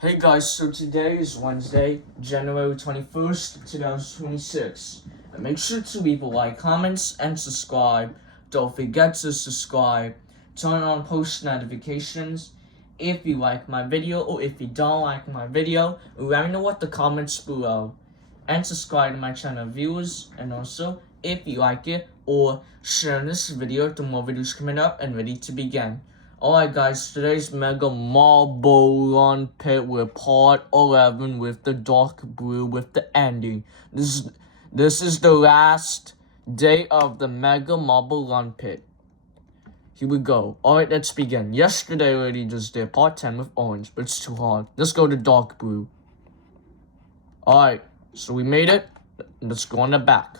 Hey guys, so today is Wednesday, January 21st, 2026. And make sure to leave a like, comments, and subscribe. Don't forget to subscribe. Turn on post notifications. If you like my video or if you don't like my video, let me know what the comments below. And subscribe to my channel viewers. And also, if you like it, or share this video to more videos coming up and ready to begin. Alright guys, today's Mega Marble Run Pit with part 11 with the dark blue with the ending. This is the last day of the Mega Marble Run Pit. Here we go. Alright, let's begin. Yesterday I already just did part 10 with orange, but it's too hard. Let's go to dark blue. Alright, so we made it. Let's go on the back.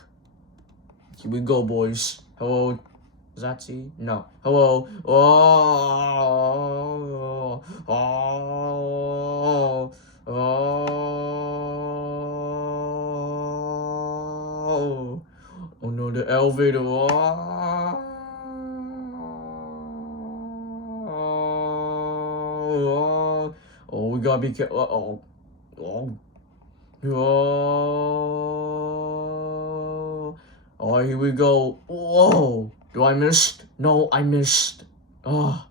Here we go, boys. Hello. Is that T? No. Hello. Oh. Oh. Oh. Oh no, the elevator. Oh, we gotta be careful. Oh. Alright, here we go. Whoa. Do I miss? No, I missed. Oh,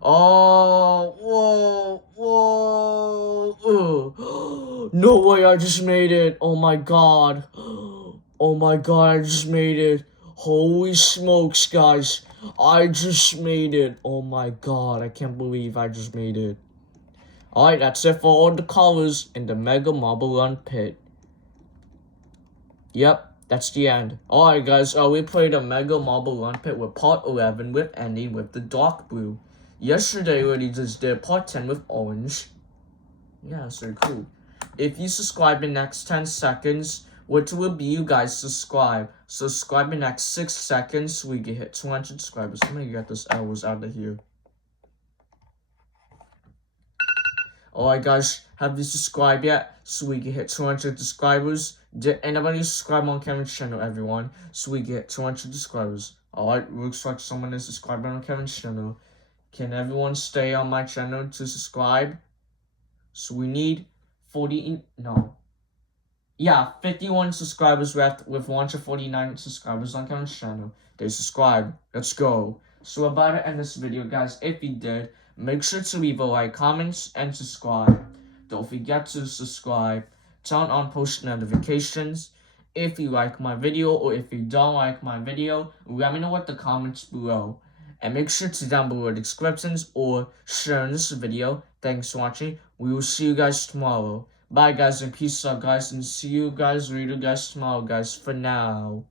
whoa. No way, I just made it. Oh my god. Oh my god, I just made it. Holy smokes, guys. I just made it. Oh my god, I can't believe I just made it. Alright, that's it for all the colors in the Mega Marble Run Pit. Yep. That's the end. Alright guys, we played a Mega Marble Run Pit with part 11 with ending with the dark blue. Yesterday we just did part 10 with orange. Yeah, so cool. If you subscribe in the next 10 seconds, which will be you guys subscribe. Subscribe in the next 6 seconds so we can hit 200 subscribers. I'm gonna get this hours out of here. Alright guys, have you subscribed yet so we can hit 200 subscribers? Did anybody subscribe on Kevin's channel, everyone? So we get 200 subscribers. Alright, looks like someone is subscribing on Kevin's channel. Can everyone stay on my channel to subscribe? So we need 51 subscribers left with 149 subscribers on Kevin's channel. They subscribe. Let's go. So we're about to end this video, guys. If you did, make sure to leave a like, comments, and subscribe. Don't forget to subscribe. Turn on post notifications. If you like my video or if you don't like my video, let me know what the comments below. And make sure to down below the descriptions or share this video. Thanks for watching. We will see you guys tomorrow. Bye guys and peace out guys, and see you guys later guys tomorrow guys for now.